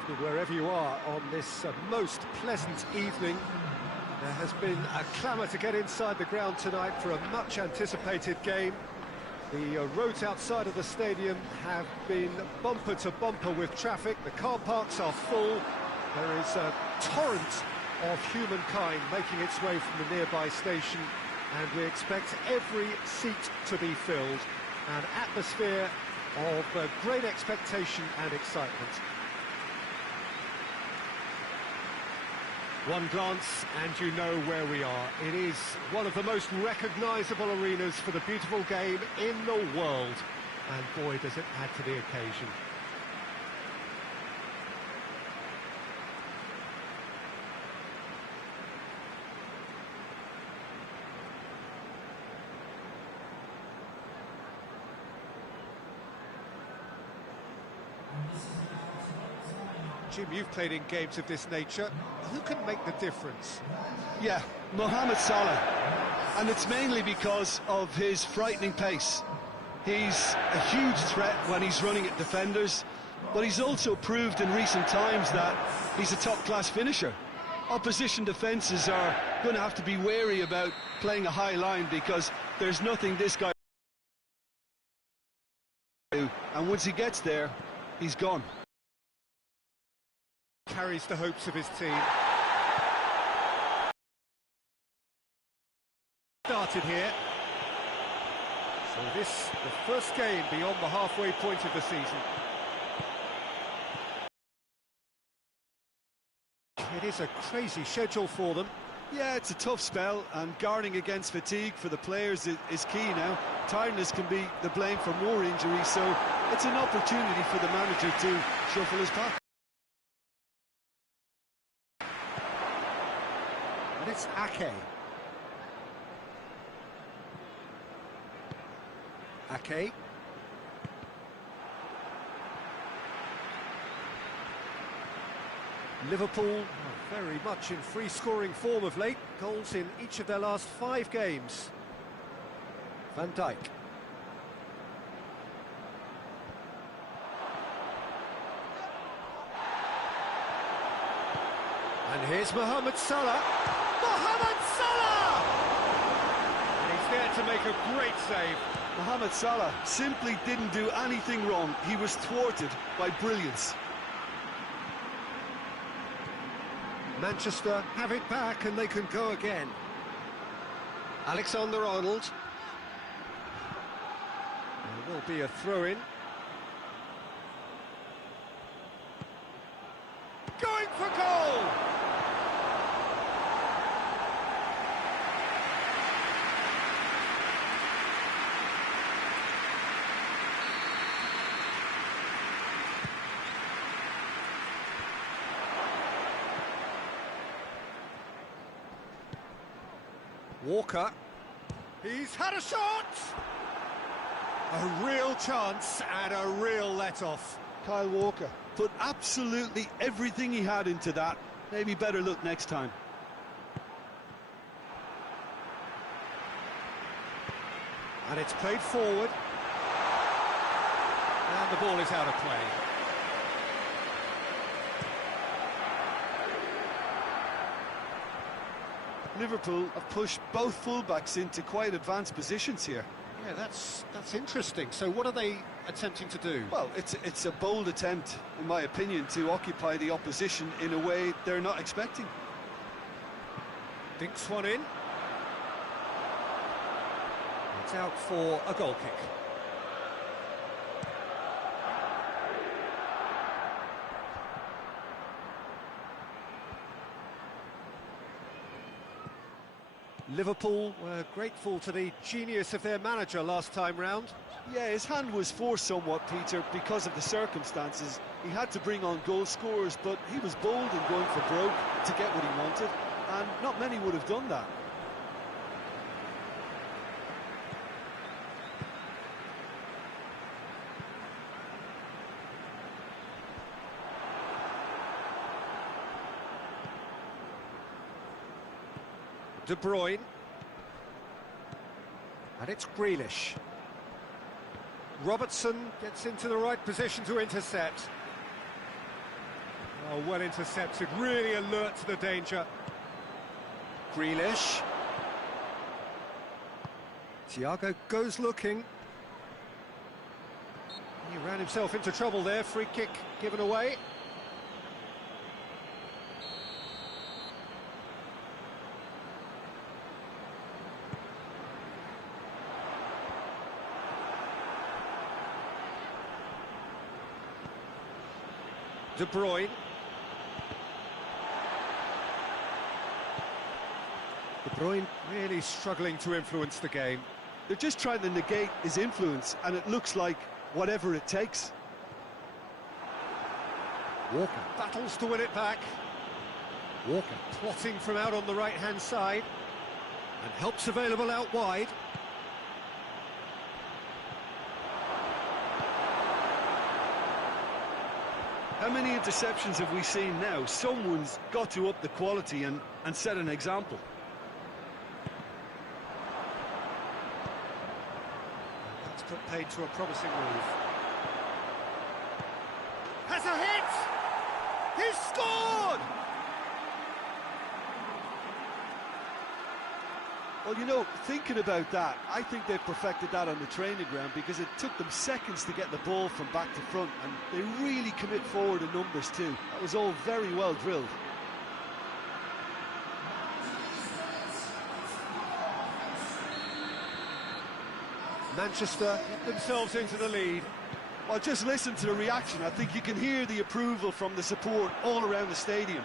evening, wherever you are on this most pleasant evening. There has been a clamour to get inside the ground tonight for a much-anticipated game. The roads outside of the stadium have been bumper to bumper with traffic. The car parks are full. There is a torrent of humankind making its way from the nearby station, and we expect every seat to be filled. An atmosphere of great expectation and excitement. One glance and you know where we are. It is one of the most recognisable arenas for the beautiful game in the world. And boy, does it add to the occasion. Jim, you've played in games of this nature. Who can make the difference? Yeah, Mohamed Salah. And it's mainly because of his frightening pace. He's a huge threat when he's running at defenders, but he's also proved in recent times that he's a top-class finisher. Opposition defences are going to have to be wary about playing a high line because there's nothing this guy can do. And once he gets there, he's gone. Carries the hopes of his team. Started here. So this, the first game beyond the halfway point of the season. It is a crazy schedule for them. Yeah, it's a tough spell, and guarding against fatigue for the players is key now. Tiredness can be the blame for more injuries, so it's an opportunity for the manager to shuffle his pack. And it's Ake. Ake. Liverpool are very much in free-scoring form of late. Goals in each of their last 5 games. Van Dijk. And here's Mohamed Salah. Mohamed Salah! And he's there to make a great save. Mohamed Salah simply didn't do anything wrong. He was thwarted by brilliance. Manchester have it back and they can go again. Alexander-Arnold. There will be a throw-in. Going for goal! Walker, he's had a shot! A real chance and a real let-off. Kyle Walker put absolutely everything he had into that. Maybe better look next time. And it's played forward. And the ball is out of play. Liverpool have pushed both fullbacks into quite advanced positions here. Yeah, that's interesting. So what are they attempting to do? Well, it's a bold attempt, in my opinion, to occupy the opposition in a way they're not expecting. Dinks one in. It's out for a goal kick. Liverpool were grateful to the genius of their manager last time round. Yeah, his hand was forced somewhat, Peter, because of the circumstances. He had to bring on goal scorers, but he was bold in going for broke to get what he wanted, and not many would have done that. De Bruyne. And it's Grealish. Robertson gets into the right position to intercept. Oh, well intercepted, really alert to the danger. Grealish. Thiago goes looking. He ran himself into trouble there, free kick given away. De Bruyne. De Bruyne really struggling to influence the game. They're just trying to negate his influence, and it looks like whatever it takes. Walker battles to win it back. Walker plotting from out on the right-hand side. And help's available out wide. How many interceptions have we seen now? Someone's got to up the quality and set an example. That's put paid to a promising move. Has a hit! He's scored! Well, you know, thinking about that, I think they've perfected that on the training ground because it took them seconds to get the ball from back to front, and they really commit forward in numbers too. That was all very well drilled. Manchester get themselves into the lead. Well, just listen to the reaction. I think you can hear the approval from the support all around the stadium.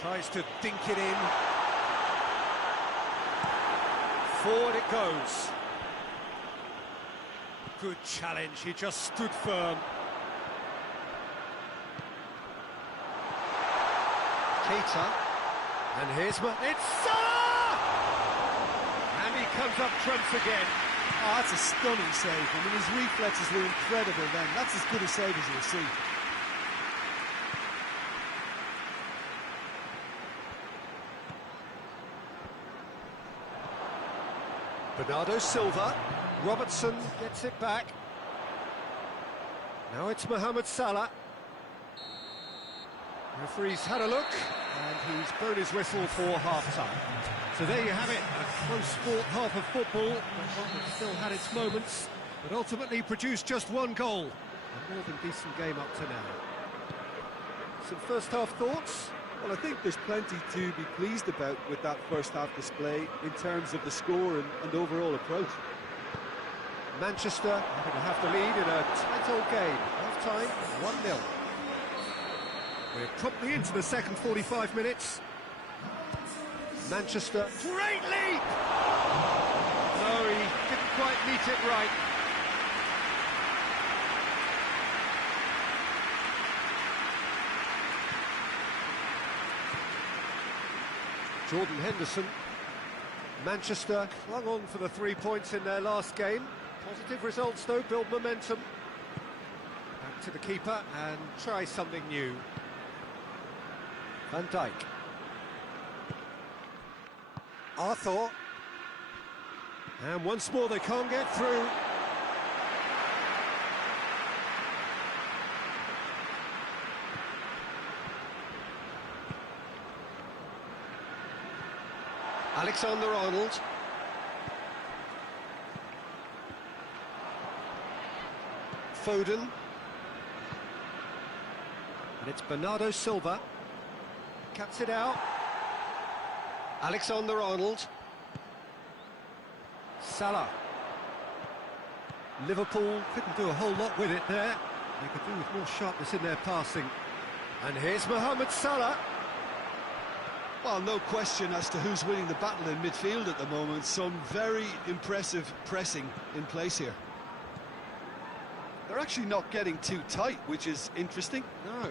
Tries to dink it in. Forward it goes. Good challenge, he just stood firm. Keita. And here's it's Salah! And he comes up trumps again. Oh, that's a stunning save. I mean, his reflexes were incredible then. That's as good a save as you'll see. Bernardo Silva. Robertson gets it back. Now it's Mohamed Salah. Referee's had a look, and he's blown his whistle for half-time. So there you have it, a close sport half of football, but one that still had its moments, but ultimately produced just one goal. A more than decent game up to now. Some first-half thoughts? Well, I think there's plenty to be pleased about with that first-half display in terms of the score and overall approach. Manchester are going to have the lead in a tight old game. Half-time, 1-0. We're promptly into the second 45 minutes. Manchester, great leap! No, he didn't quite meet it right. Jordan Henderson. Manchester clung on for the 3 points in their last game. Positive results though, build momentum. Back to the keeper and try something new. Van Dijk. Arthur. And once more they can't get through. Alexander-Arnold. Foden. And it's Bernardo Silva. Cuts it out. Alexander-Arnold. Salah. Liverpool couldn't do a whole lot with it there. They could do with more sharpness in their passing. And here's Mohamed Salah. Well, no question as to who's winning the battle in midfield at the moment. Some very impressive pressing in place here. They're actually not getting too tight, which is interesting. No.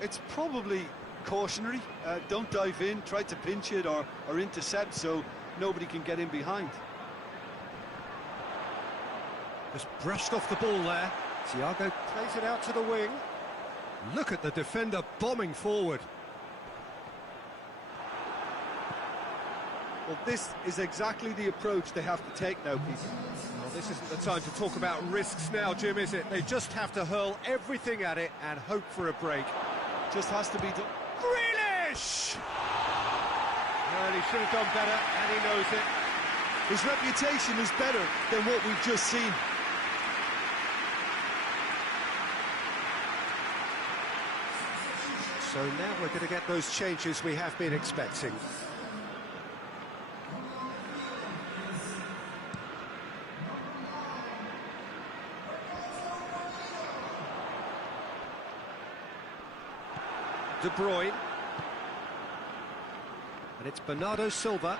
It's probably cautionary. Don't dive in, try to pinch it or intercept so nobody can get in behind. Just brushed off the ball there. Thiago plays it out to the wing. Look at the defender bombing forward. Well, this is exactly the approach they have to take now, Peter. Well, this isn't the time to talk about risks now, Jim, is it? They just have to hurl everything at it and hope for a break. Just has to be done. Grealish! Well, he should have done better, and he knows it. His reputation is better than what we've just seen. So now we're going to get those changes we have been expecting. De Bruyne. And it's Bernardo Silva.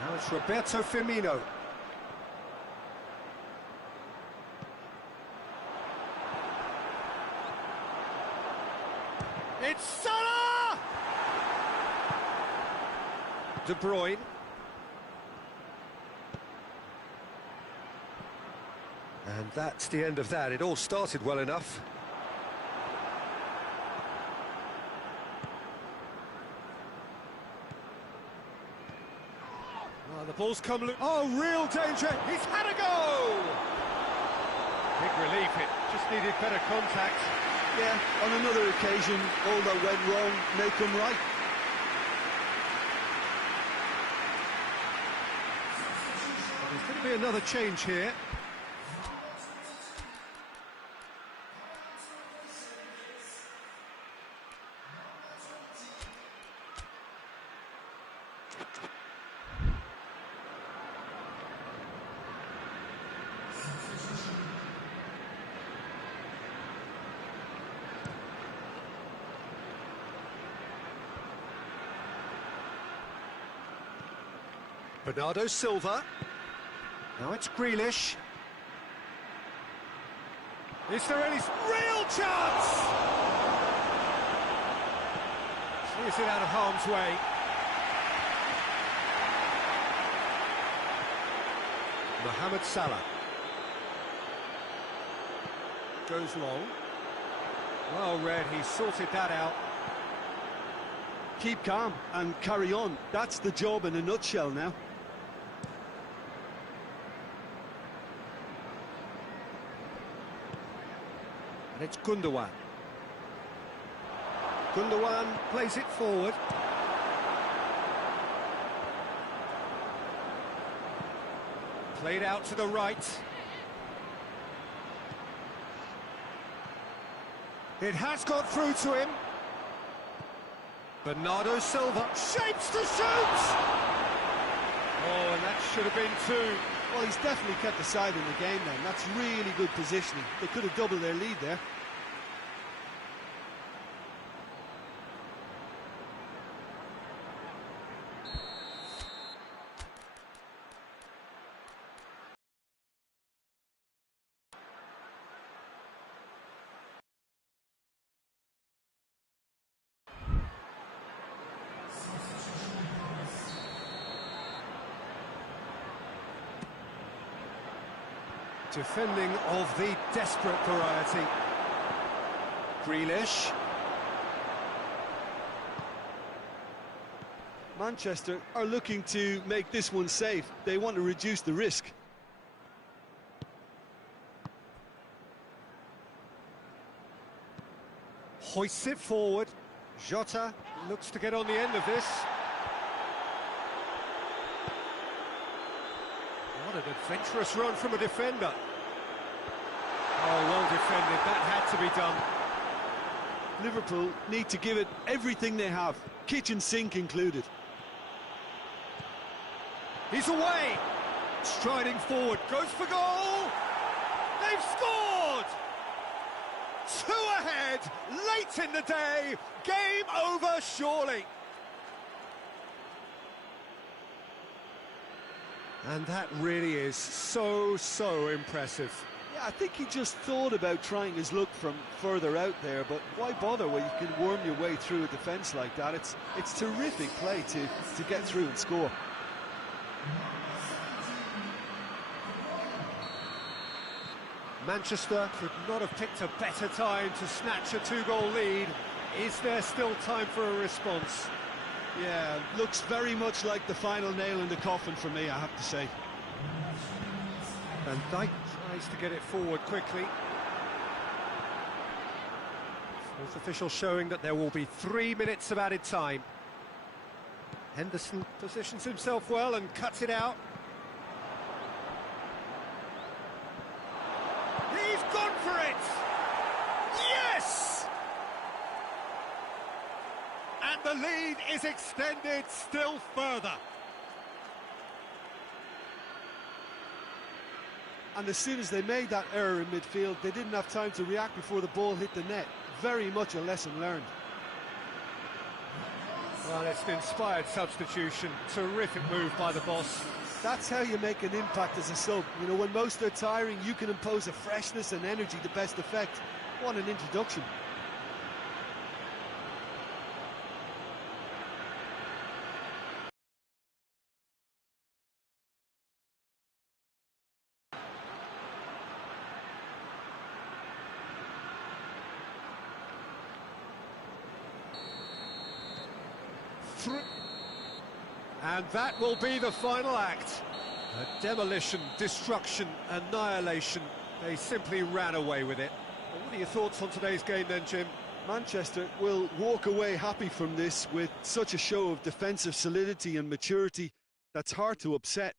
Now it's Roberto Firmino. It's Salah! De Bruyne. And that's the end of that. It all started well enough. Oh, the ball's come loose. Oh, real danger. He's had a go! Big relief. It just needed better contact. Yeah, on another occasion, all that went wrong may come right. There's going to be another change here. Bernardo Silva. Now it's Grealish. Is there any real chance? Clears it out of harm's way. Mohamed Salah. Goes long. Well read, he sorted that out. Keep calm and carry on. That's the job in a nutshell now. And it's Gundogan. Gundogan plays it forward. Played out to the right. It has got through to him. Bernardo Silva shapes to shoot! Oh, and that should have been two. Well, he's definitely kept the side in the game then. That's really good positioning. They could have doubled their lead there. Defending of the desperate variety. Grealish. Manchester are looking to make this one safe. They want to reduce the risk. Hoists it forward. Jota looks to get on the end of this. What an adventurous run from a defender. Oh, well defended. That had to be done. Liverpool need to give it everything they have, kitchen sink included. He's away. Striding forward, goes for goal. They've scored. 2 ahead, late in the day. Game over, surely. And that really is so impressive. Yeah, I think he just thought about trying his luck from further out there, but why bother when you can worm your way through a defence like that? It's terrific play to get through and score. Manchester could not have picked a better time to snatch a two-goal lead. Is there still time for a response? Yeah, looks very much like the final nail in the coffin for me, I have to say. Van Dijk tries to get it forward quickly. Fourth official showing that there will be 3 minutes of added time. Henderson positions himself well and cuts it out. He's gone for it! Yes! And the lead is extended still further. And as soon as they made that error in midfield, they didn't have time to react before the ball hit the net. Very much a lesson learned. Well, it's an inspired substitution. Terrific move by the boss. That's how you make an impact as a sub. You know, when most are tiring, you can impose a freshness and energy to best effect. What an introduction. And that will be the final act. A demolition, destruction, annihilation. They simply ran away with it. Well, what are your thoughts on today's game then, Jim? Manchester will walk away happy from this with such a show of defensive solidity and maturity that's hard to upset.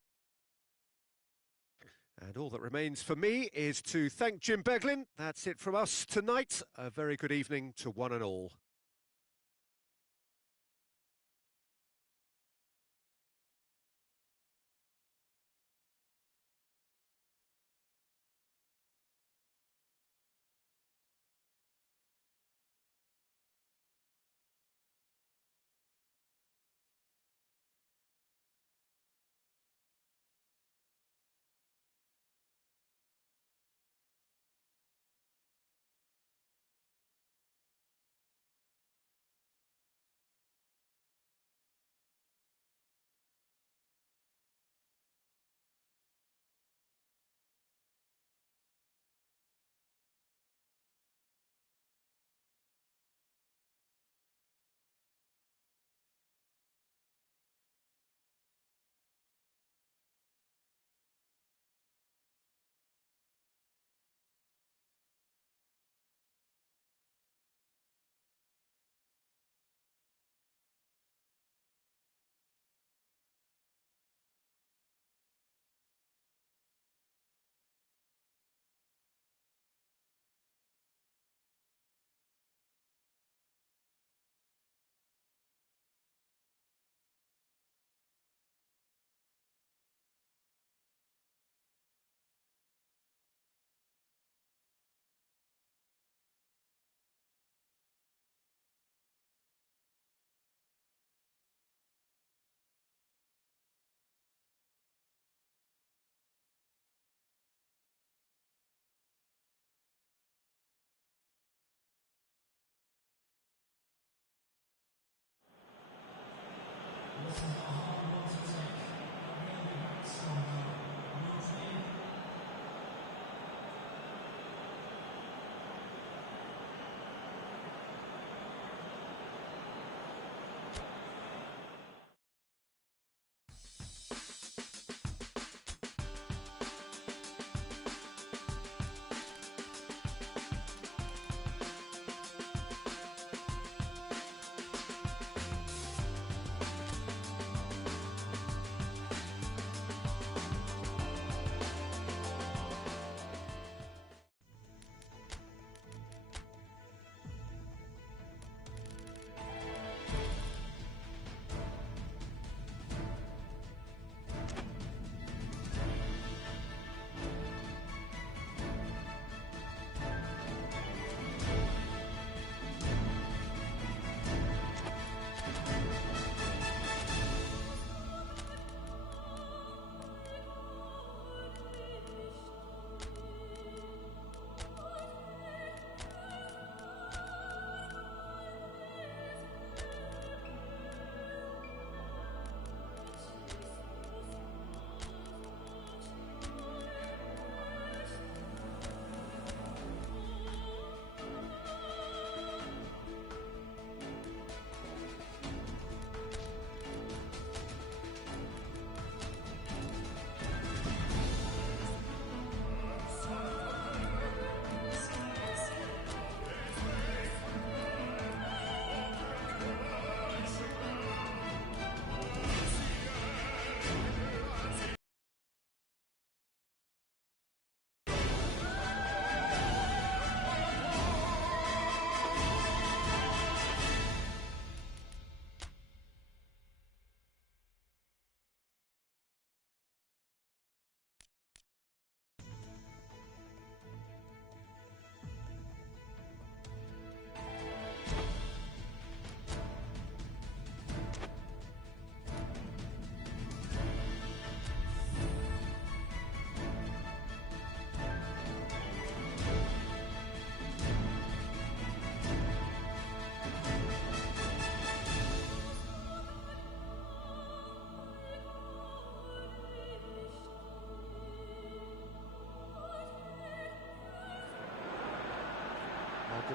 And all that remains for me is to thank Jim Beglin. That's it from us tonight. A very good evening to one and all.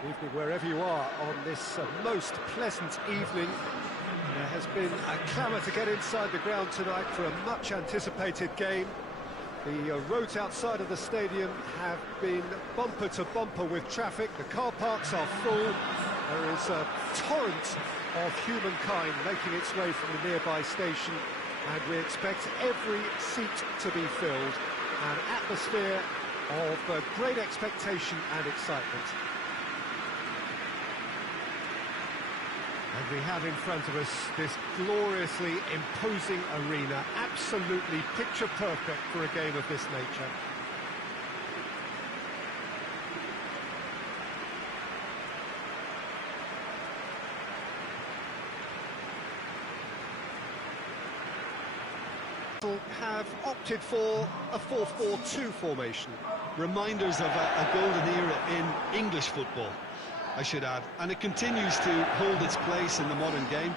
Evening wherever you are on this most pleasant evening. There has been a clamour to get inside the ground tonight for a much anticipated game. The roads outside of the stadium have been bumper to bumper with traffic. The car parks are full. There is a torrent of humankind making its way from the nearby station, and we expect every seat to be filled. An atmosphere of great expectation and excitement. And we have in front of us this gloriously imposing arena, absolutely picture perfect for a game of this nature. Have opted for a 4-4-2 formation. Reminders of a golden era in English football, I should add, and it continues to hold its place in the modern game.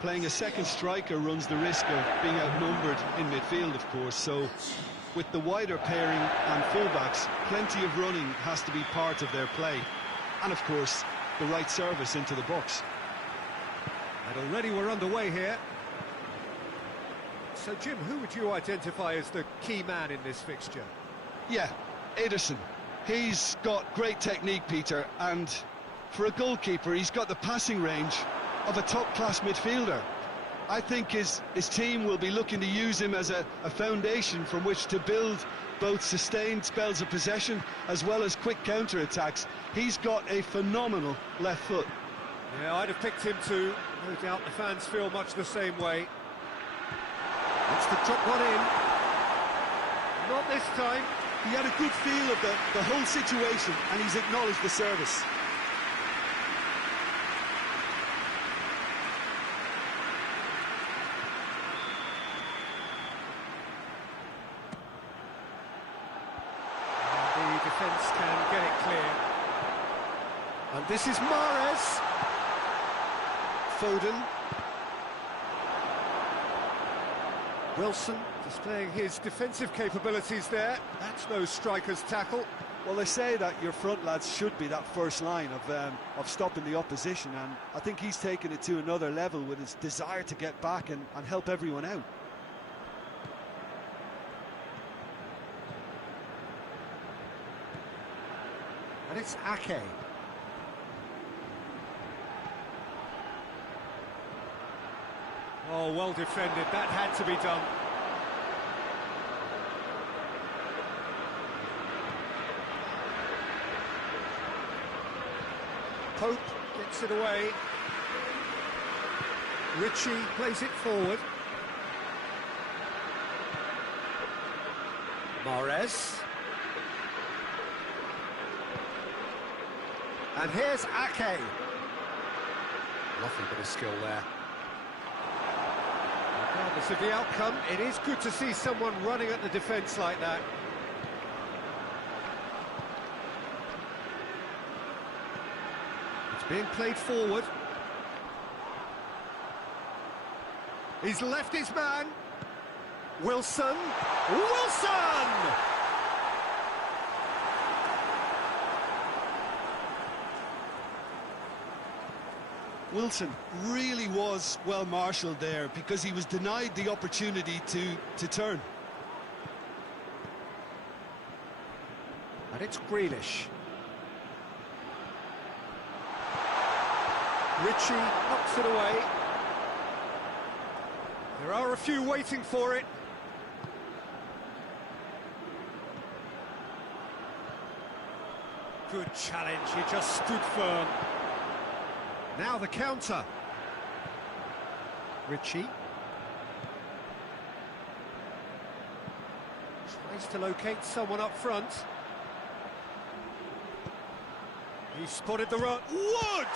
Playing a second striker runs the risk of being outnumbered in midfield, of course, so with the wider pairing and fullbacks, plenty of running has to be part of their play, and of course the right service into the box. And already we're underway here. So Jim, who would you identify as the key man in this fixture? Yeah, Ederson. He's got great technique, Peter, and for a goalkeeper, he's got the passing range of a top-class midfielder. I think his team will be looking to use him as a foundation from which to build both sustained spells of possession as well as quick counter-attacks. He's got a phenomenal left foot. Yeah, I'd have picked him too. No doubt the fans feel much the same way. Wants to drop one in. Not this time. He had a good feel of the whole situation, and he's acknowledged the service. And the defence can get it clear. And this is Mahrez. Foden. Wilson displaying his defensive capabilities there. That's no striker's tackle. Well, they say that your front lads should be that first line of stopping the opposition, and I think he's taken it to another level with his desire to get back and help everyone out. And it's Ake. Oh, well defended, that had to be done. Pope gets it away. Ritchie plays it forward. Mahrez. And here's Ake. Lovely bit of skill there. Regardless of the outcome, it is good to see someone running at the defence like that. It's being played forward. He's left his man. Wilson. Wilson! Wilson really was well marshalled there because he was denied the opportunity to turn. And it's Grealish. Ritchie knocks it away. There are a few waiting for it. Good challenge, he just stood firm. Now the counter. Ritchie. Tries to locate someone up front. He spotted the run. Wood!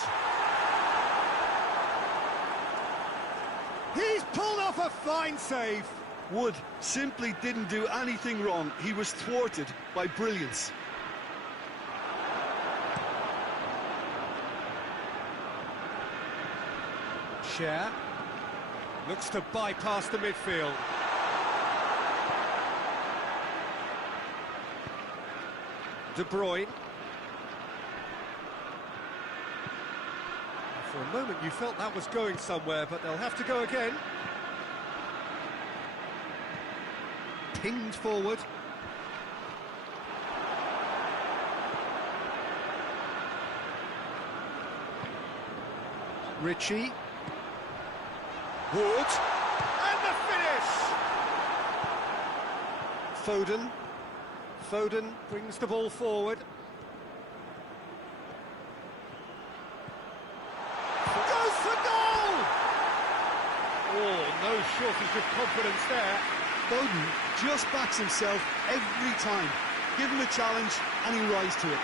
He's pulled off a fine save. Wood simply didn't do anything wrong. He was thwarted by brilliance. Cher looks to bypass the midfield. De Bruyne. For a moment you felt that was going somewhere, but they'll have to go again. Pinged forward. Ritchie. Wood. And the finish! Foden. Foden brings the ball forward. Goes for goal! Oh, no shortage of confidence there. Foden just backs himself every time. Give him a challenge and he'll rise to it.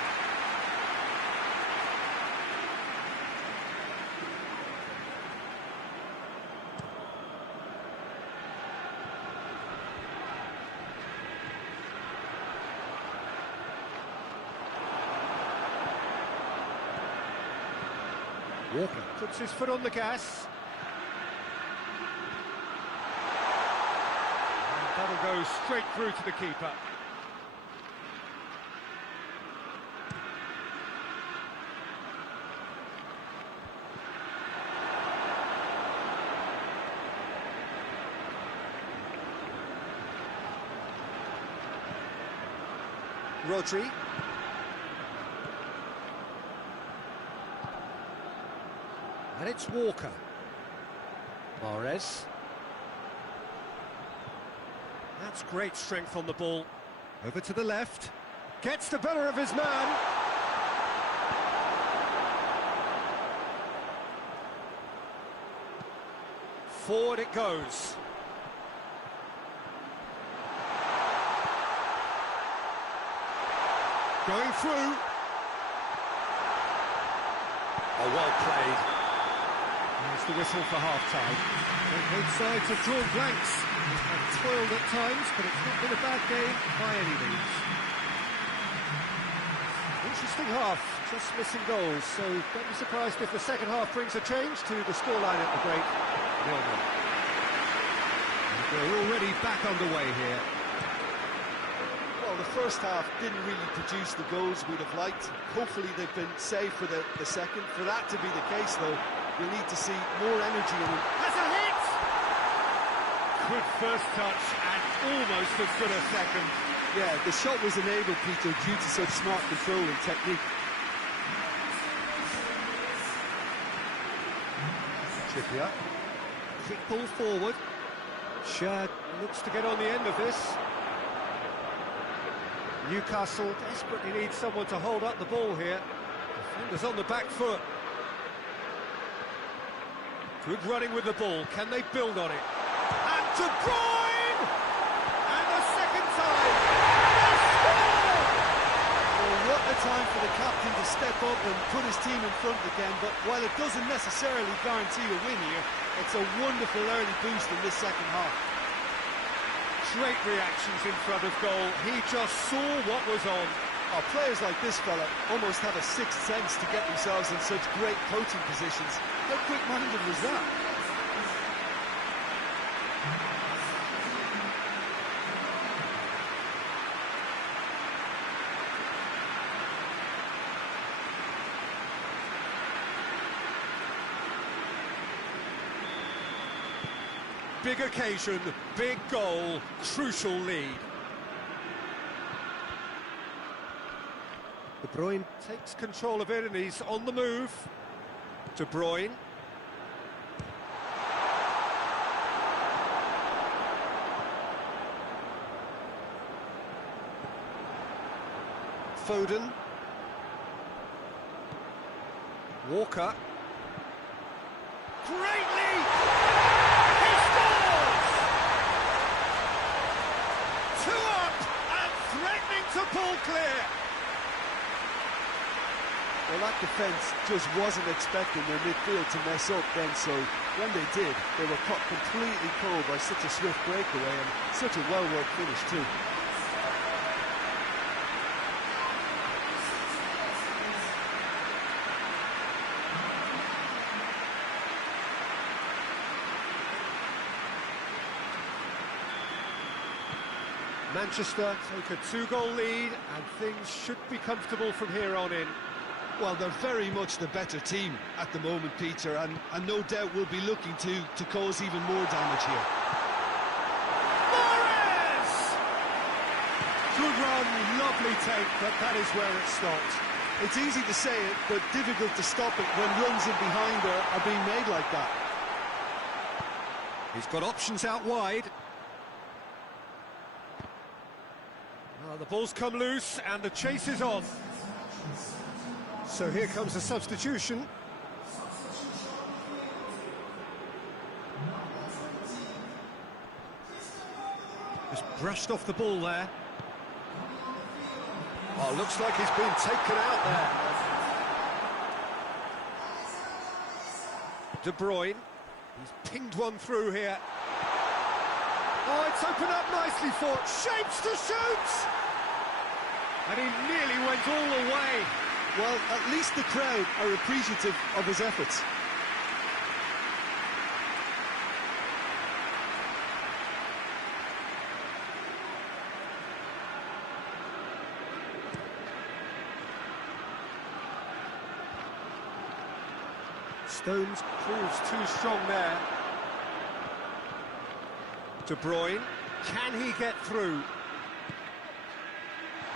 Walker puts his foot on the gas. And that'll go straight through to the keeper. Rodri. And it's Walker. Mahrez. That's great strength on the ball. Over to the left. Gets the better of his man. Forward it goes. Going through. Oh, well played. There's the whistle for half-time. Both sides have drawn blanks. It's had toiled at times, but it's not been a bad game by any means. Interesting half, just missing goals, so don't be surprised if the second half brings a change to the scoreline at the break. 0-0. We're already back underway here. Well, the first half didn't really produce the goals we'd have liked. Hopefully they've been saved for the second. For that to be the case, though, we'll need to see more energy in them. Has a hit! Good first touch and almost as good a second. Yeah, the shot was enabled, Peter, due to such smart control and technique. Trippier. Quick ball forward. Shad looks to get on the end of this. Newcastle desperately needs someone to hold up the ball here. Defenders on the back foot. Good running with the ball. Can they build on it? And De Bruyne! And the second time! They score! Well, what a time for the captain to step up and put his team in front again. But while it doesn't necessarily guarantee a win here, it's a wonderful early boost in this second half. Great reactions in front of goal. He just saw what was on. Oh, players like this fella almost have a sixth sense to get themselves in such great coaching positions. How quick-minded was that? Big occasion, big goal, crucial lead. De Bruyne takes control of it and he's on the move. De Bruyne. Foden. Walker. Great lead! He scores! 2 up and threatening to pull clear. Well, that defence just wasn't expecting their midfield to mess up then, so when they did, they were caught completely cold by such a swift breakaway and such a well-worked finish too. Manchester take a 2-goal lead and things should be comfortable from here on in. Well, they're very much the better team at the moment, Peter, and no doubt will be looking to cause even more damage here. Good run, lovely take, but that is where it stopped. It's easy to say it, but difficult to stop it when runs in behind are being made like that. He's got options out wide. Well, the ball's come loose and the chase is on. So here comes a substitution. Just brushed off the ball there. Oh, looks like he's been taken out there. De Bruyne. He's pinged one through here. Oh, it's opened up nicely for Shapes to shoot! And he nearly went all the way. Well, at least the crowd are appreciative of his efforts. Stones proves too strong there. De Bruyne, can he get through?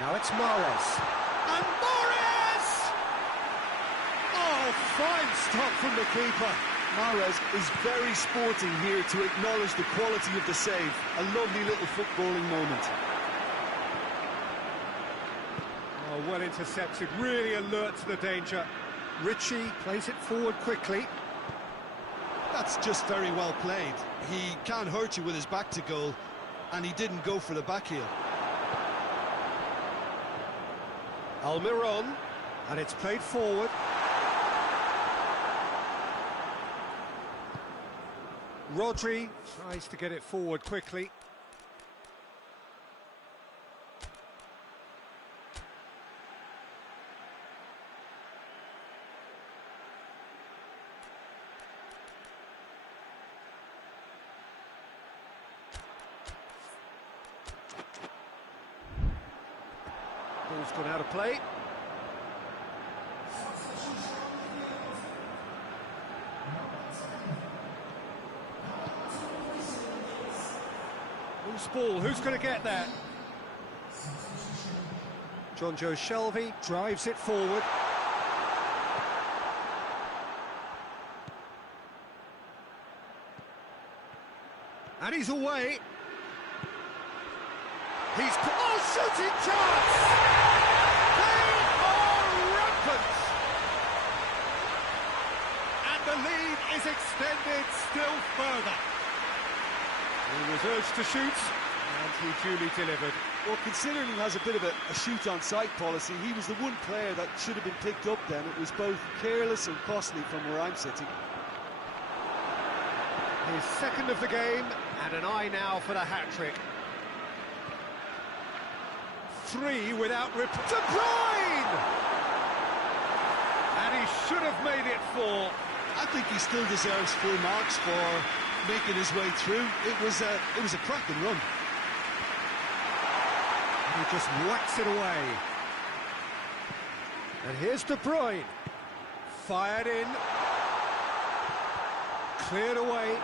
Now it's Mahrez. And Mahrez! Oh, fine stop from the keeper. Mahrez is very sporting here to acknowledge the quality of the save. A lovely little footballing moment. Oh, well intercepted, really alert to the danger. Ritchie plays it forward quickly. That's just very well played. He can't hurt you with his back to goal, and he didn't go for the back heel. Almiron, and it's played forward. Rodri tries to get it forward quickly. Ball's gone out of play. Loose ball, who's going to get that? John Joe Shelby drives it forward. And he's away. Oh, shooting chance! They are rampant! And the lead is extended still further. He was urged to shoot, and he duly delivered. Well, considering he has a bit of a shoot-on-sight policy, he was the one player that should have been picked up then. It was both careless and costly from where I'm sitting. His second of the game, and an eye now for the hat-trick. 3 without De Bruyne! And he should have made it 4. I think he still deserves full marks for making his way through. It was a cracking run. And he just whacks it away. And here's De Bruyne. Fired in. Cleared away.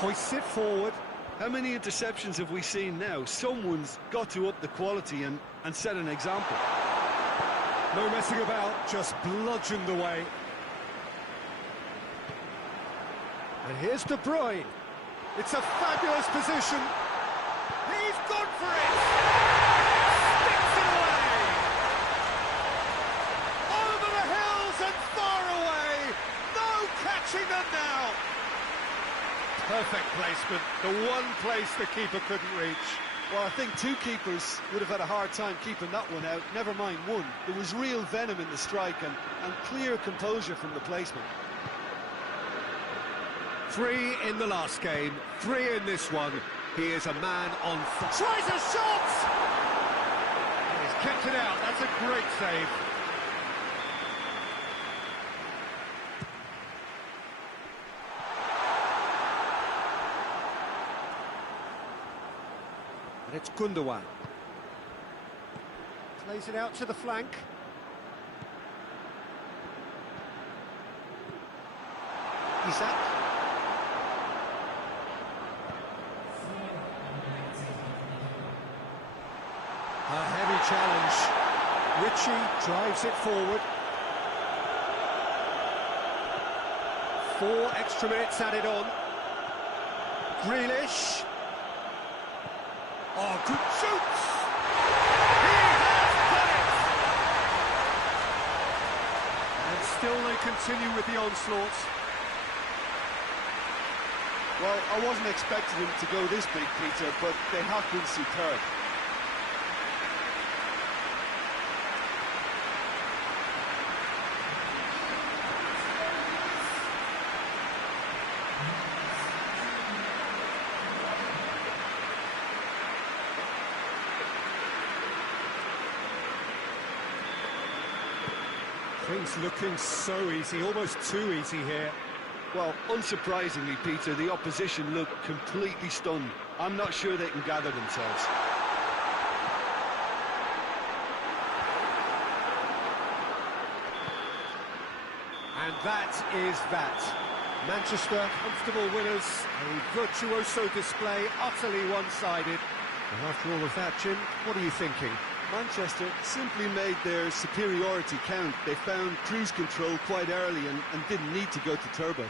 Hoists it forward. How many interceptions have we seen now? Someone's got to up the quality and set an example. No messing about, just bludgeoned away. And here's De Bruyne. It's a fabulous position. He's gone for it! Sticks it away! Over the hills and far away! No catching them now! Perfect placement, the one place the keeper couldn't reach. Well, I think 2 keepers would have had a hard time keeping that one out, never mind 1. There was real venom in the strike and clear composure from the placement. 3 in the last game, 3 in this one. He is a man on fire. Tries a shot! He's kept it out, that's a great save. And it's Gundogan. Plays it out to the flank. Isak. A heavy challenge. Ritchie drives it forward. 4 extra minutes added on. Grealish. Oh, good shoots! He has done it! And still they continue with the onslaught. Well, I wasn't expecting him to go this big, Peter, but they have been superb. Things looking so easy, almost too easy here. Well, unsurprisingly, Peter, the opposition look completely stunned. I'm not sure they can gather themselves. And that is that. Manchester, comfortable winners, a virtuoso display, utterly one-sided. And after all of that, Jim, what are you thinking? Manchester simply made their superiority count. They found cruise control quite early and didn't need to go to turbo.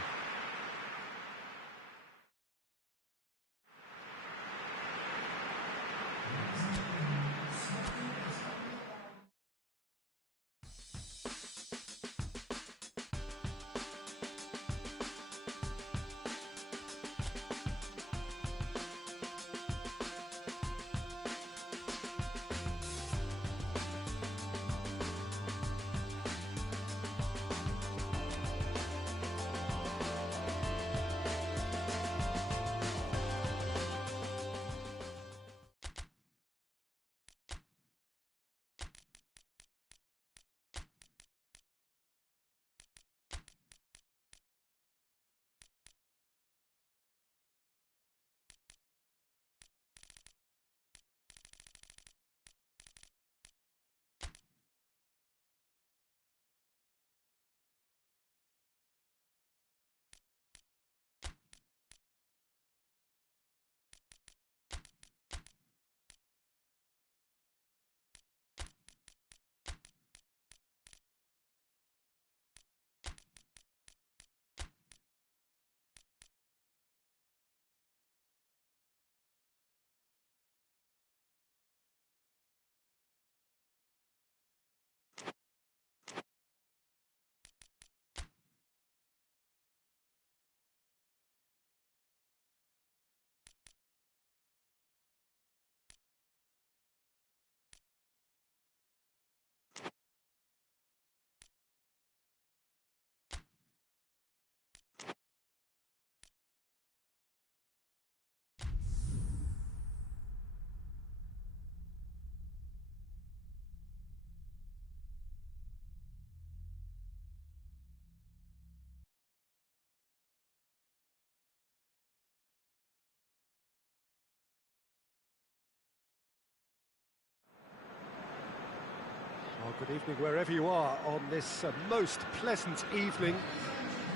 Well, good evening wherever you are on this most pleasant evening.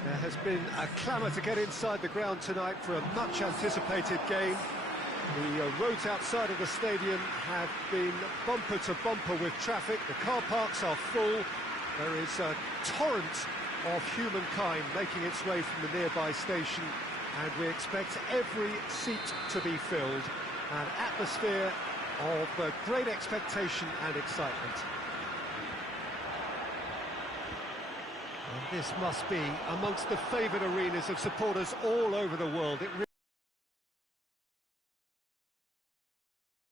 There has been a clamour to get inside the ground tonight for a much anticipated game. The roads outside of the stadium have been bumper to bumper with traffic. The car parks are full. There is a torrent of humankind making its way from the nearby station, and we expect every seat to be filled. An atmosphere of great expectation and excitement. And this must be amongst the favoured arenas of supporters all over the world. It really...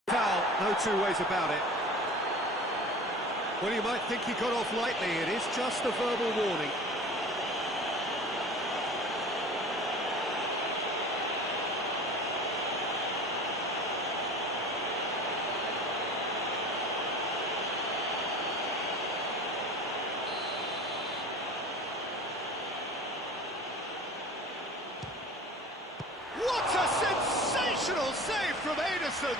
Foul, no two ways about it. Well, you might think he got off lightly. It is just a verbal warning. What a sensational save from Ederson!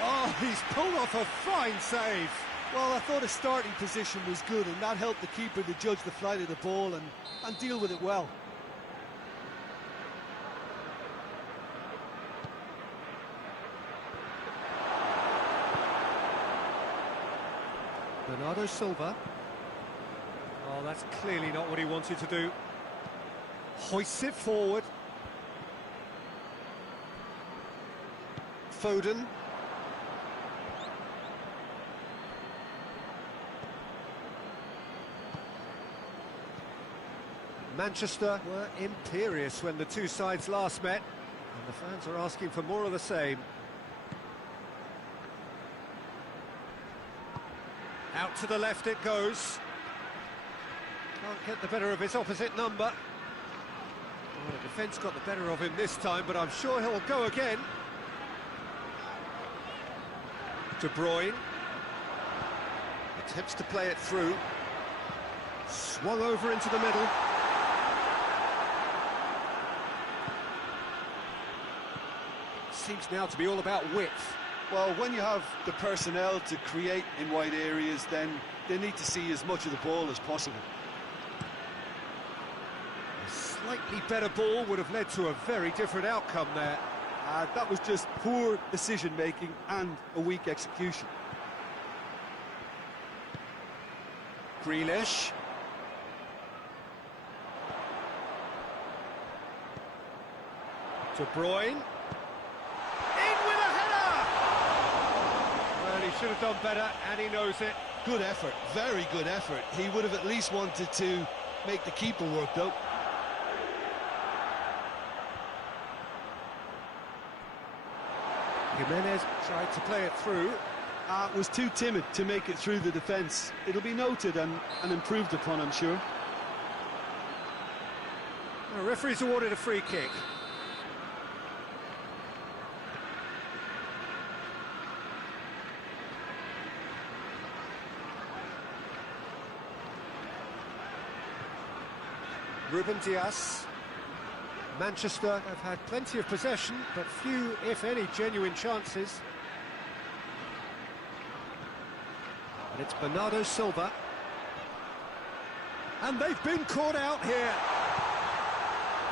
Oh, he's pulled off a fine save. Well, I thought his starting position was good, and that helped the keeper to judge the flight of the ball and deal with it well. Bernardo Silva. Oh, that's clearly not what he wanted to do. Hoists it forward. Foden. Manchester were imperious when the two sides last met, and the fans are asking for more of the same. Out to the left it goes. Can't get the better of his opposite number. Well, the defence got the better of him this time, but I'm sure he'll go again. De Bruyne. Attempts to play it through. Swung over into the middle. Seems now to be all about width. Well, when you have the personnel to create in wide areas, then they need to see as much of the ball as possible. A slightly better ball would have led to a very different outcome there. That was just poor decision-making and a weak execution. Grealish. De Bruyne. He should have done better, and he knows it. Good effort, very good effort. He would have at least wanted to make the keeper work, though. Jimenez tried to play it through. Was too timid to make it through the defence. It'll be noted and improved upon, I'm sure. The referee's awarded a free kick. Ruben Dias. Manchester have had plenty of possession, but few, if any, genuine chances. And it's Bernardo Silva. And they've been caught out here.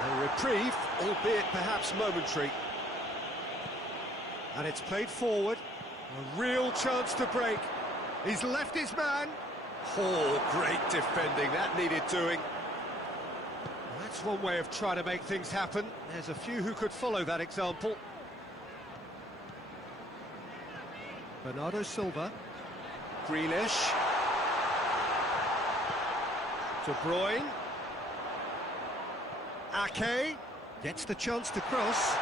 A reprieve, albeit perhaps momentary. And it's played forward. A real chance to break. He's left his man. Oh, great defending. That needed doing. That's one way of trying to make things happen. There's a few who could follow that example. Bernardo Silva. Grealish. De Bruyne. Ake gets the chance to cross.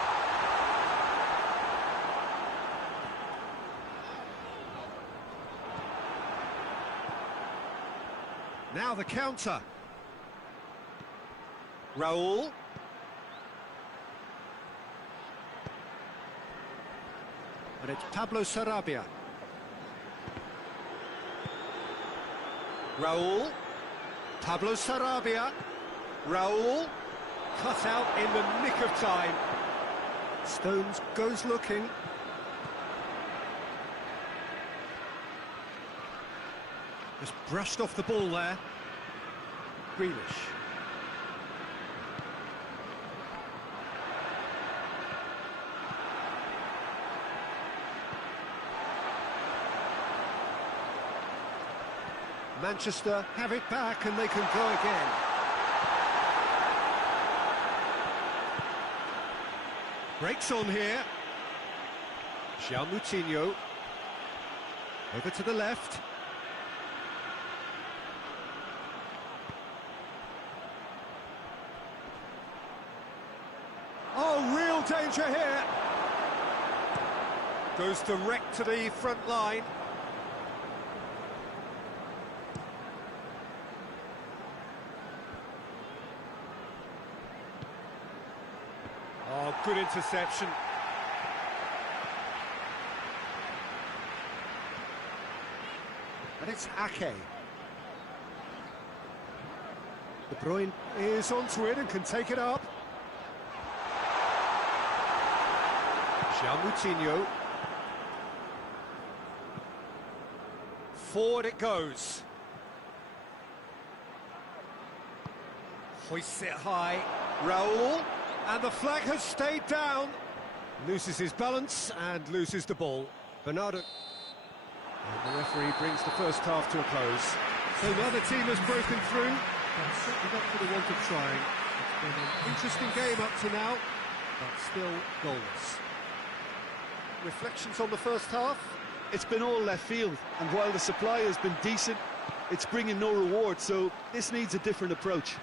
Now the counter. Raul. And it's Pablo Sarabia. Raul. Pablo Sarabia. Raul. Cut out in the nick of time. Stones goes looking. Just brushed off the ball there. Grealish. Manchester have it back and they can go again. Breaks on here. João Moutinho. Over to the left. Oh, real danger here. Goes direct to the front line. Oh, good interception. And it's Ake. De Bruyne is onto it and can take it up. João Moutinho. Forward it goes. Hoists it high. Raul. And the flag has stayed down. Loses his balance and loses the ball. Bernardo. And the referee brings the first half to a close. So neither team has broken through. But certainly not for the want of trying. It's been an interesting game up to now, but still goalless. Reflections on the first half? It's been all left field, and while the supply has been decent, it's bringing no reward, so this needs a different approach.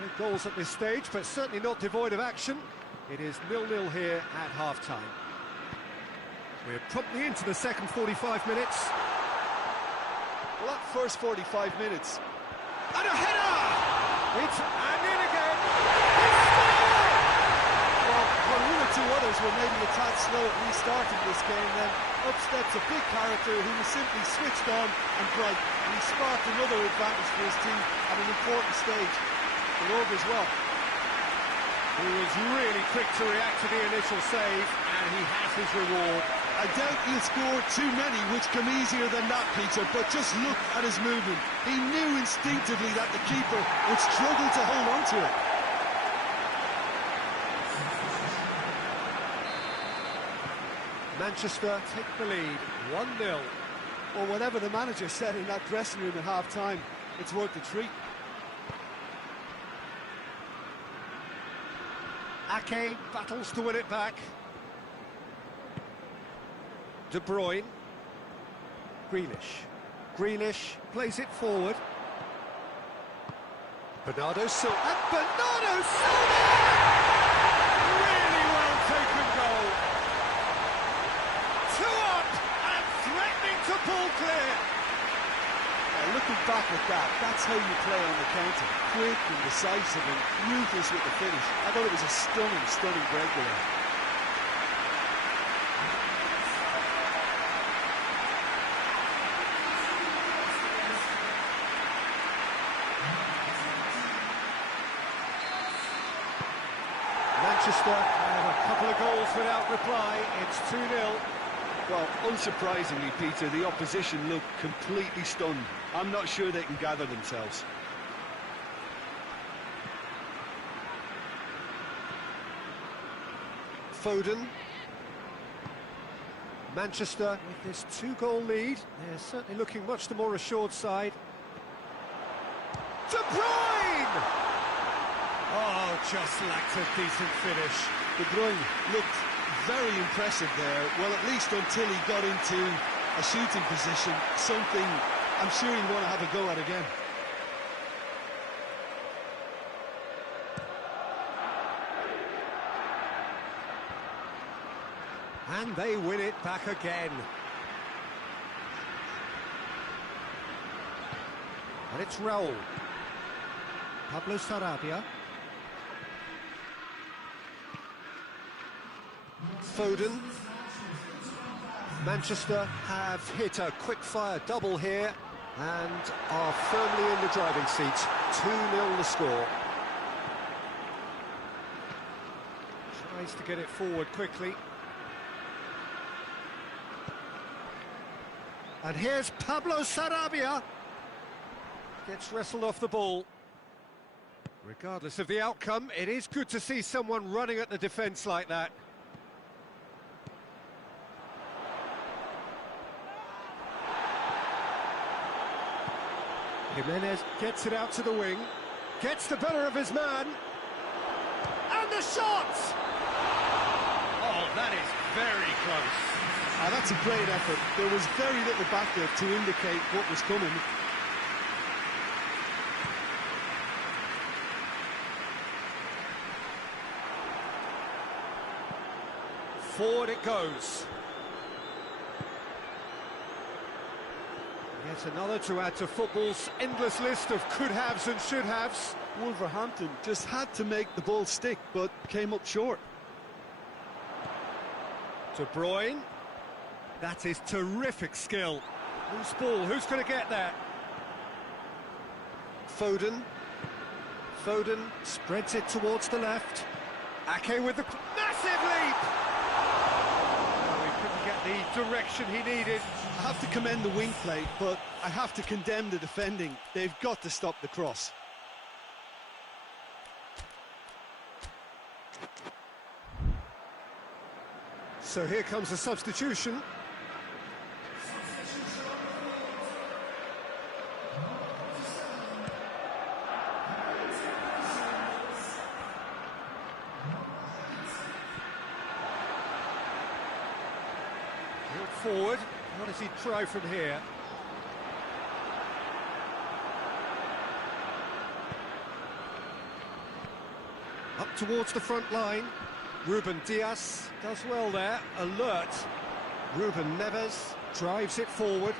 No goals at this stage, but certainly not devoid of action. It is 0-0 here at half-time. We're promptly into the second 45 minutes. Well, that first 45 minutes... And a header! It's and in again! Well, when one or two others were maybe a tad slow at restarting this game, then up steps a big character who was simply switched on and bright, and he sparked another advantage for his team at an important stage. The Lord as well. He was really quick to react to the initial save, and he has his reward. I doubt he'll score too many which come easier than that, Peter, but just look at his movement. He knew instinctively that the keeper would struggle to hold on to it. Manchester take the lead, 1-0. Well, whatever the manager said in that dressing room at half-time, it's worth the treat. Ake battles to win it back. De Bruyne. Grealish plays it forward. Bernardo Silva. And Bernardo Silva! Really well taken goal. 2 up and threatening to pull clear. Looking back at that, that's how you play on the counter. Quick and decisive and ruthless with the finish. I thought it was a stunning breakaway. Manchester have a couple of goals without reply. It's 2-0. Well, unsurprisingly, Peter, the opposition look completely stunned. I'm not sure they can gather themselves. Foden. Manchester with this 2-goal lead. They're certainly looking much the more assured side. De Bruyne! Oh, just lacked a decent finish. De Bruyne looked very impressive there, well, at least until he got into a shooting position, something I'm sure he'll want to have a go at again. And they win it back again. And it's Raul. Pablo Sarabia. Foden. Manchester have hit a quick-fire double here and are firmly in the driving seat. 2-0 the score. Tries to get it forward quickly. And here's Pablo Sarabia. Gets wrestled off the ball. Regardless of the outcome, it is good to see someone running at the defence like that. Jimenez gets it out to the wing, gets the better of his man, and the shot! Oh, that is very close. That's a great effort. There was very little back there to indicate what was coming. Forward it goes. Yet another to add to football's endless list of could-haves and should-haves. Wolverhampton just had to make the ball stick, but came up short. De Bruyne. That is terrific skill. Who's ball? Who's going to get that? Foden. Foden spreads it towards the left. Ake with the massive leap. Oh, he couldn't get the direction he needed. I have to commend the wing play, but I have to condemn the defending. They've got to stop the cross. So here comes a substitution. Forward, what does he try from here? Up towards the front line. Ruben Dias does well there, alert. Ruben Neves drives it forward.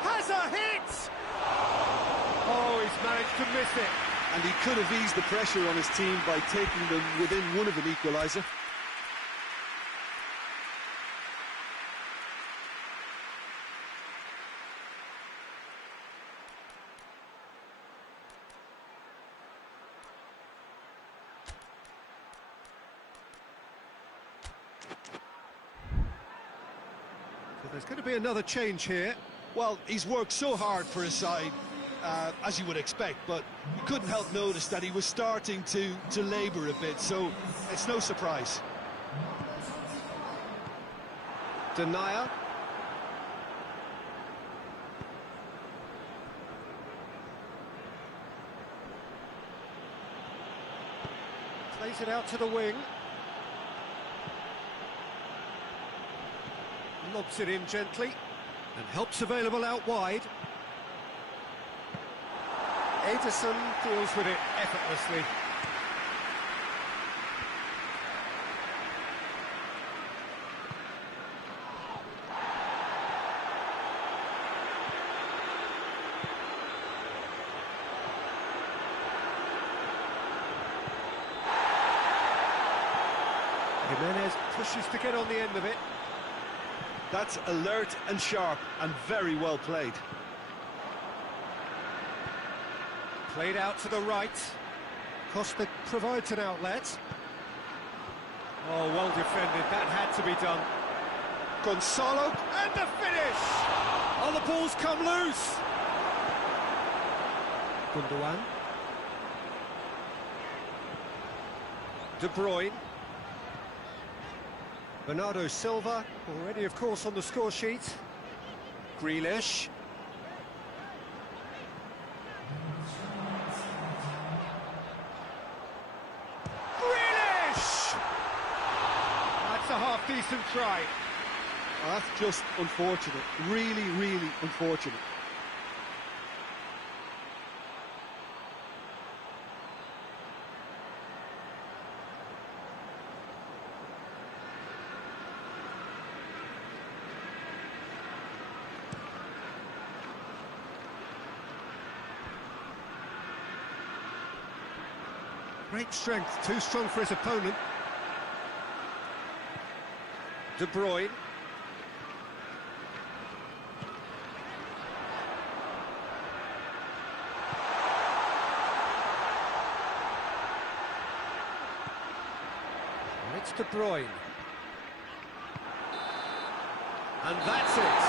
Has a hit! Oh, he's managed to miss it. And he could have eased the pressure on his team by taking them within one of an equaliser. So there's going to be another change here. Well, he's worked so hard for his side, as you would expect, but you couldn't help notice that he was starting to labour a bit, so it's no surprise. Denier. Plays it out to the wing. Lobs it in gently, and help's available out wide. Ederson deals with it effortlessly. Jimenez pushes to get on the end of it. That's alert and sharp and very well played. Played out to the right. Costa provides an outlet. Oh, well defended. That had to be done. Gonzalo, and the finish! Oh, the ball's come loose. Gundogan. De Bruyne. Bernardo Silva, already, of course, on the score sheet. Grealish. Grealish! That's a half-decent try. Well, that's just unfortunate. Really, really unfortunate. Great strength, too strong for his opponent. De Bruyne. And it's De Bruyne. And that's it.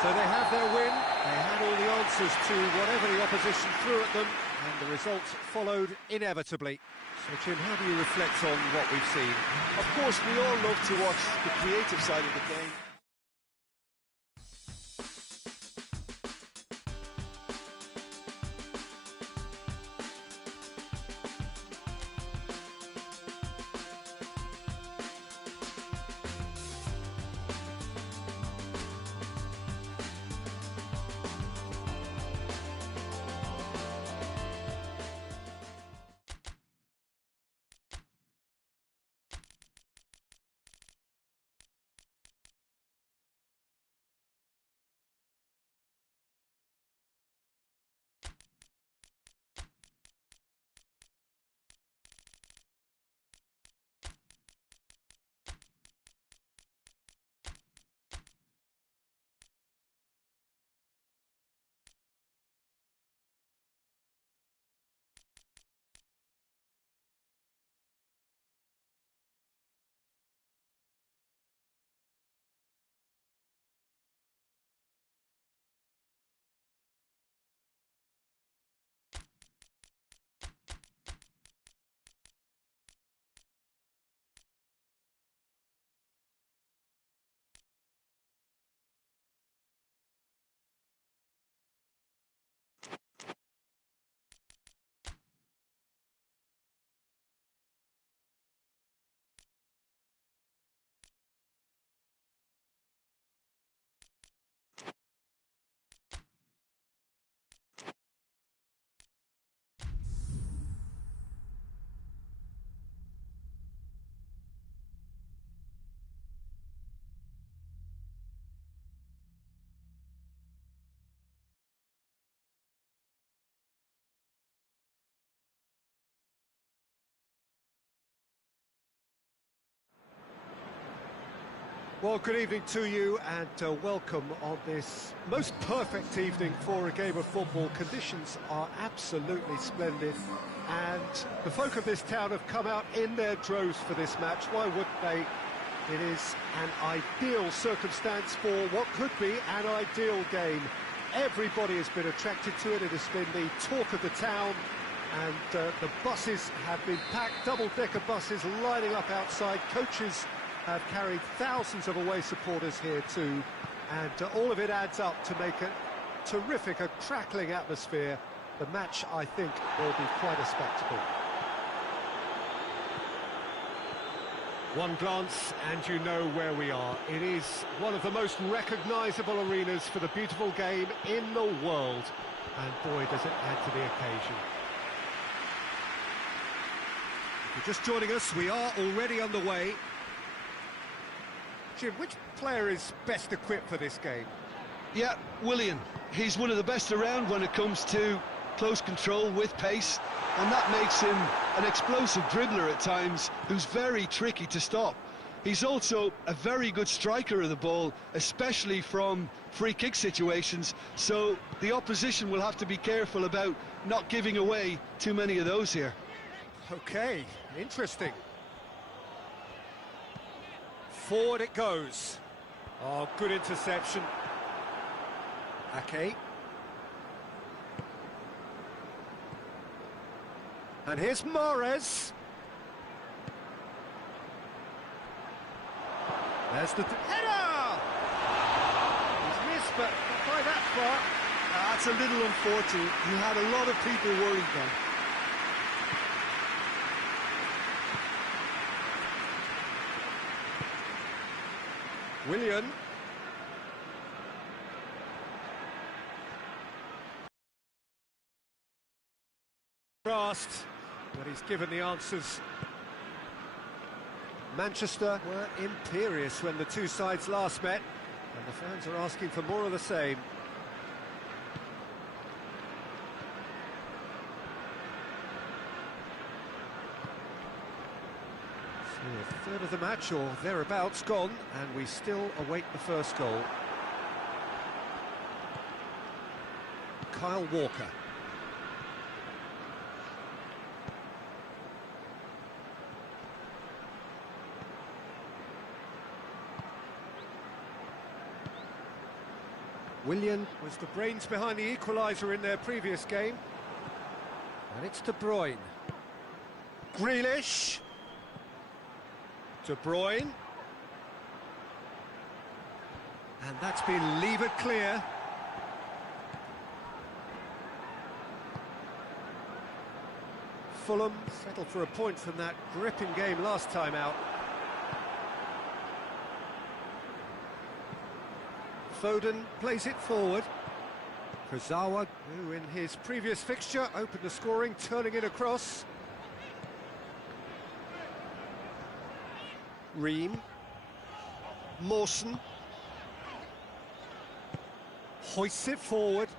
So they have their win. They had all the answers to whatever the opposition threw at them, and the results followed inevitably. So, Jim, how do you reflect on what we've seen? Of course, we all love to watch the creative side of the game. Well, good evening to you and welcome on this most perfect evening for a game of football. Conditions are absolutely splendid and the folk of this town have come out in their droves for this match. Why wouldn't they? It is an ideal circumstance for what could be an ideal game. Everybody has been attracted to it. It has been the talk of the town and the buses have been packed, double-decker buses lining up outside. Coaches have carried thousands of away supporters here too, and all of it adds up to make a terrific, a crackling atmosphere. The match, I think, will be quite a spectacle. One glance and you know where we are. It is one of the most recognisable arenas for the beautiful game in the world, and boy does it add to the occasion. If you're just joining us, we are already underway. Jim, which player is best equipped for this game? Yeah, Willian. He's one of the best around when it comes to close control with pace, and that makes him an explosive dribbler at times who's very tricky to stop. He's also a very good striker of the ball, especially from free kick situations, so the opposition will have to be careful about not giving away too many of those here. Okay, interesting. Forward it goes. Oh, good interception. Ake. And here's Mahrez. There's the header! He's missed, but not by that far. That's a little unfortunate. He had a lot of people worried then. Willian. Asked, but he's given the answers. Manchester were imperious when the two sides last met, and the fans are asking for more of the same. A third of the match or thereabouts gone, and we still await the first goal. Kyle Walker. Willian was the brains behind the equaliser in their previous game. And it's De Bruyne. Grealish. De Bruyne. And that's been levered clear. Fulham settled for a point from that gripping game last time out. Foden plays it forward. Kurzawa, who in his previous fixture opened the scoring, turning it across. Ream. Mawson. Hoists it forward.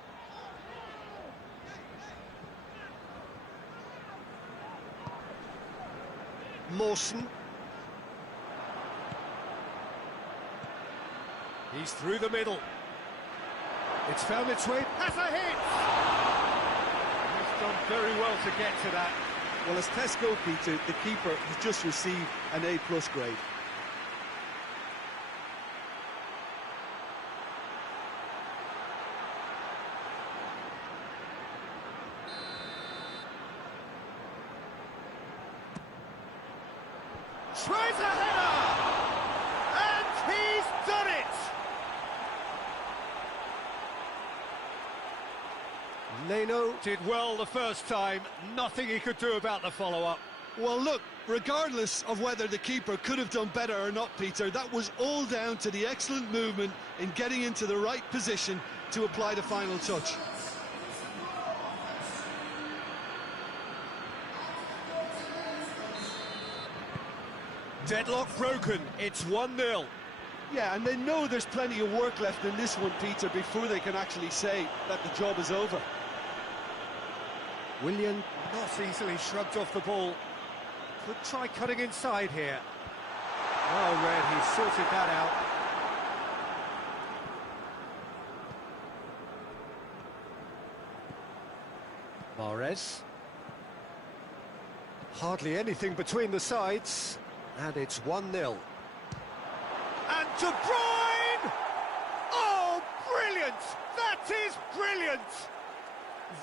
Mawson. He's through the middle. It's found its way. Has a hit! He's done very well to get to that. Well, as Tesco, Peter, the keeper has just received an A+ grade. Tries a header! And he's done it! Leno did well the first time, nothing he could do about the follow-up. Well, look, regardless of whether the keeper could have done better or not, Peter, that was all down to the excellent movement in getting into the right position to apply the final touch. Deadlock broken, it's 1-0. Yeah, and they know there's plenty of work left in this one, Peter, before they can actually say that the job is over. Willian not easily shrugged off the ball. Could try cutting inside here. Well read, he sorted that out. Mahrez. Hardly anything between the sides, and it's 1-0. And De Bruyne! Oh, brilliant! That is brilliant!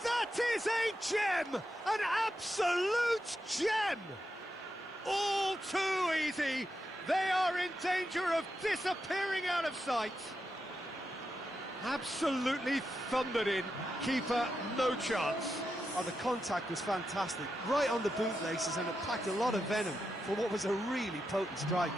That is a gem! An absolute gem! All too easy. They are in danger of disappearing out of sight. Absolutely thundered in. Keeper, no chance. Oh, the contact was fantastic, right on the bootlaces, and it packed a lot of venom for what was a really potent strike.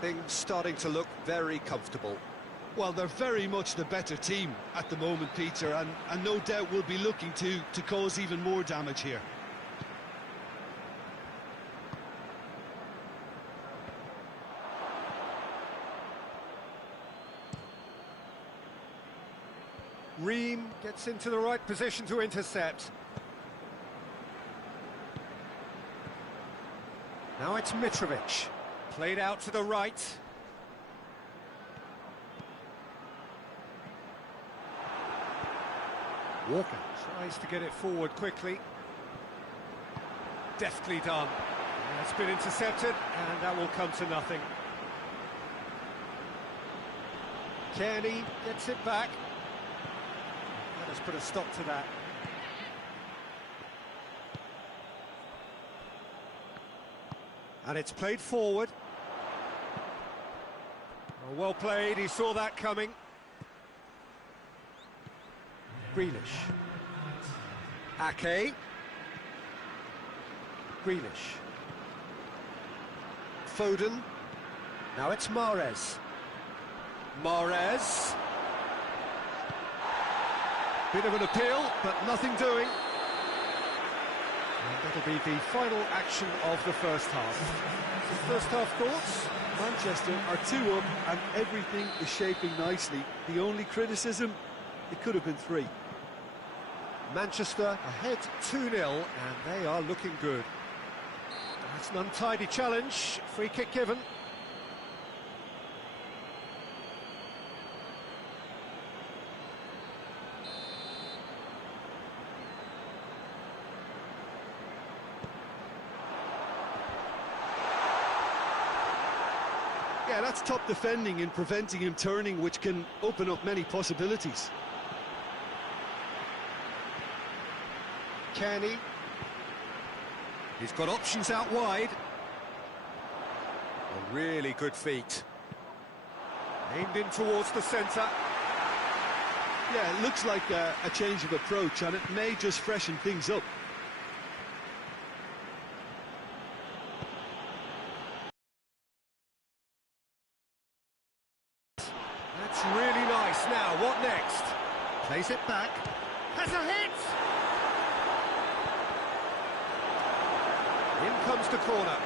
Things starting to look very comfortable. Well, they're very much the better team at the moment, Peter, and no doubt will be looking to cause even more damage here. Ream gets into the right position to intercept. Now it's Mitrovic. Played out to the right. Walker tries to get it forward quickly. Deftly done. It's been intercepted, and that will come to nothing. Kearney gets it back. That has put a stop to that. And it's played forward. Oh, well played, he saw that coming. Grealish. Ake. Grealish. Foden. Now it's Mahrez. Mahrez. Bit of an appeal, but nothing doing. And that'll be the final action of the first half. So first half thoughts? Manchester are 2 up and everything is shaping nicely. The only criticism, it could have been 3. Manchester ahead 2-0, and they are looking good. That's an untidy challenge, free kick given. Yeah, that's top defending and preventing him turning, which can open up many possibilities. Kearney. He's got options out wide. A really good feet. Aimed in towards the centre. Yeah, it looks like a change of approach, and it may just freshen things up. That's really nice. Now, what next? Plays it back. Has a hit! In comes the corner.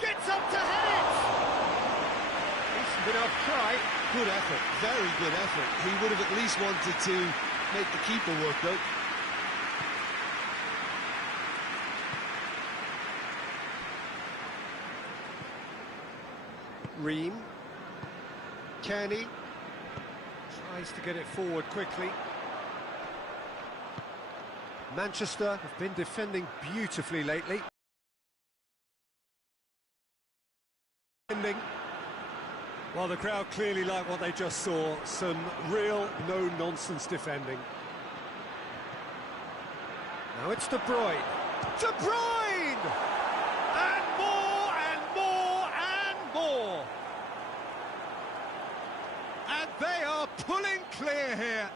Gets up to head it! Decent enough try. Good effort, very good effort. He would have at least wanted to make the keeper work, though. Ream. Kearney tries to get it forward quickly. Manchester have been defending beautifully lately. Well, the crowd clearly like what they just saw. Some real no-nonsense defending. Now it's De Bruyne. De Bruyne! And more and more and more! And they are pulling clear here.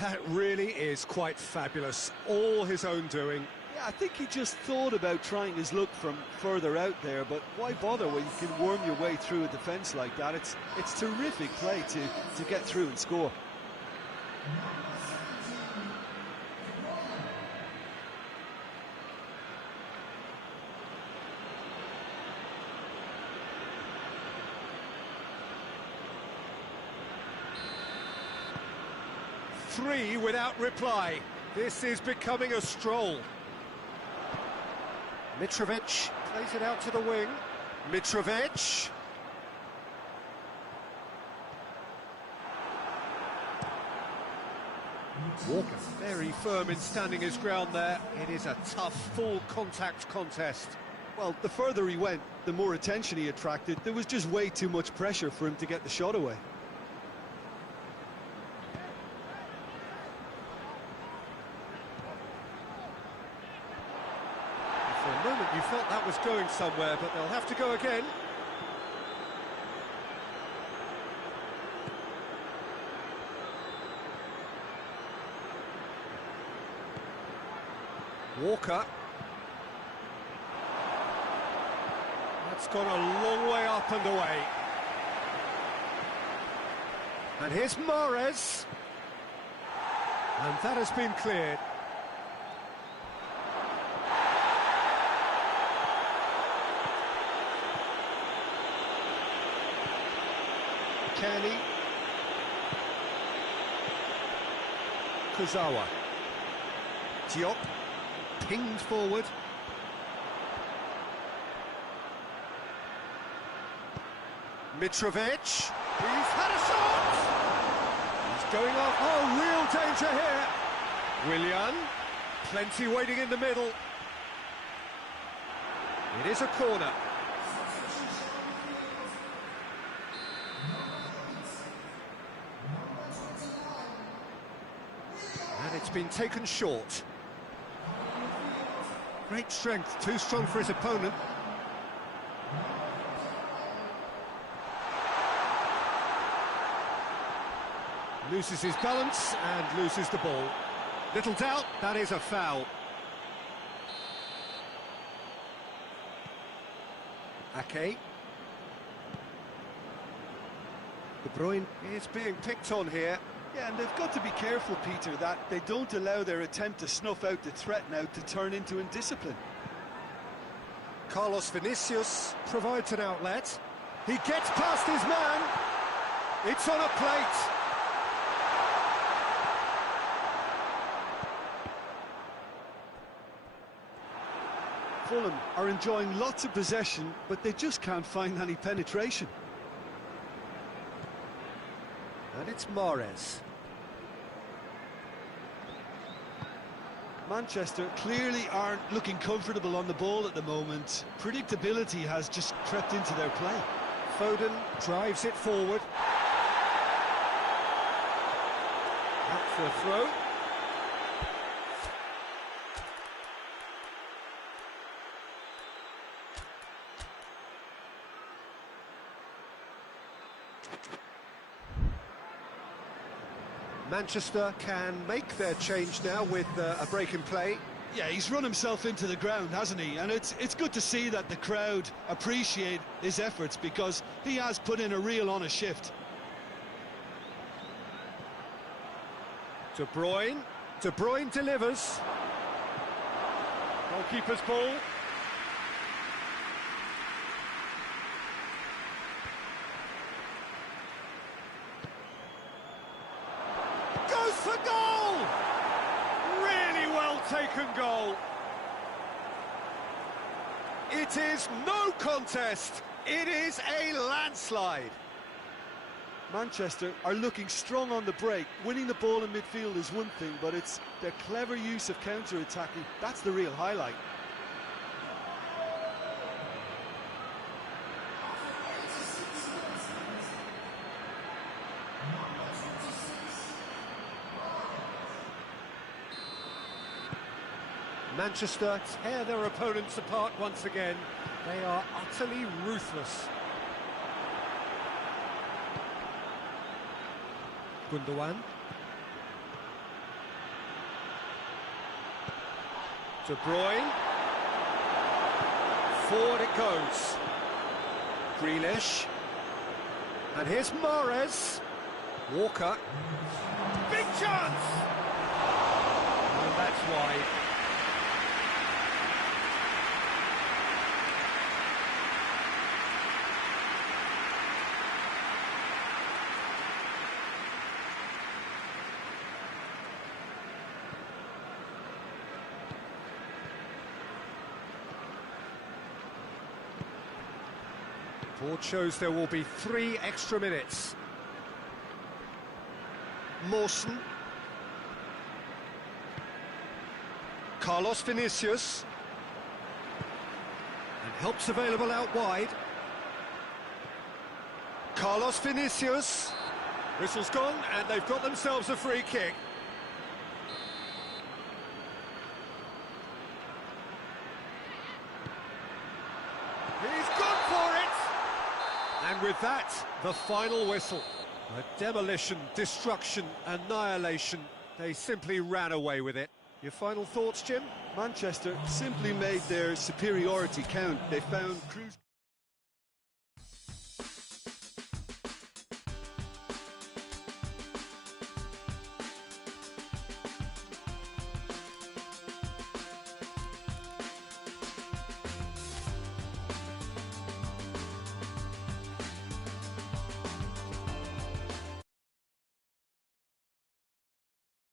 That really is quite fabulous. All his own doing. Yeah, I think he just thought about trying his luck from further out there, but why bother when you can worm your way through a defence like that? It's terrific play to get through and score. Three without reply. This is becoming a stroll. Mitrovic plays it out to the wing. Mitrovic. Walker very firm in standing his ground there. It is a tough, full contact contest. Well, the further he went, the more attention he attracted. There was just way too much pressure for him to get the shot away. For a moment you felt that was going somewhere, but they'll have to go again. Walker. That's gone a long way up and away. And here's Mahrez. And that has been cleared. Kenny. Kurzawa. Diop. Pinged forward. Mitrovic. He's had a shot! He's going off. Oh, real danger here. Willian. Plenty waiting in the middle. It is a corner. And it's been taken short. Great strength, too strong for his opponent. Loses his balance and loses the ball. Little doubt, that is a foul. Ake. De Bruyne is being picked on here. Yeah, and they've got to be careful, Peter, that they don't allow their attempt to snuff out the threat now to turn into indiscipline. Carlos Vinicius provides an outlet. He gets past his man. It's on a plate. Fulham are enjoying lots of possession, but they just can't find any penetration. And it's Mahrez. Manchester clearly aren't looking comfortable on the ball at the moment. Predictability has just crept into their play. Foden drives it forward. Out for a throw. Manchester can make their change now with a break in play. Yeah, he's run himself into the ground, hasn't he? And it's good to see that the crowd appreciate his efforts, because he has put in a real honest shift. De Bruyne. De Bruyne delivers. Goalkeeper's ball. For goal! Really well taken goal. It is no contest. It is a landslide. Manchester are looking strong on the break. Winning the ball in midfield is one thing, but it's their clever use of counter-attacking. That's the real highlight. Manchester tear their opponents apart once again. They are utterly ruthless. Gundogan. De Bruyne. Forward it goes. Grealish. And here's Mahrez. Walker. Big chance! And that's wide. Board shows there will be 3 extra minutes. Mawson. Carlos Vinicius. And help's available out wide. Carlos Vinicius. Whistle's gone, and they've got themselves a free kick. He's gone for it! And with that, the final whistle. A demolition, destruction, annihilation. They simply ran away with it. Your final thoughts, Jim? Manchester simply made their superiority count. They found crucial...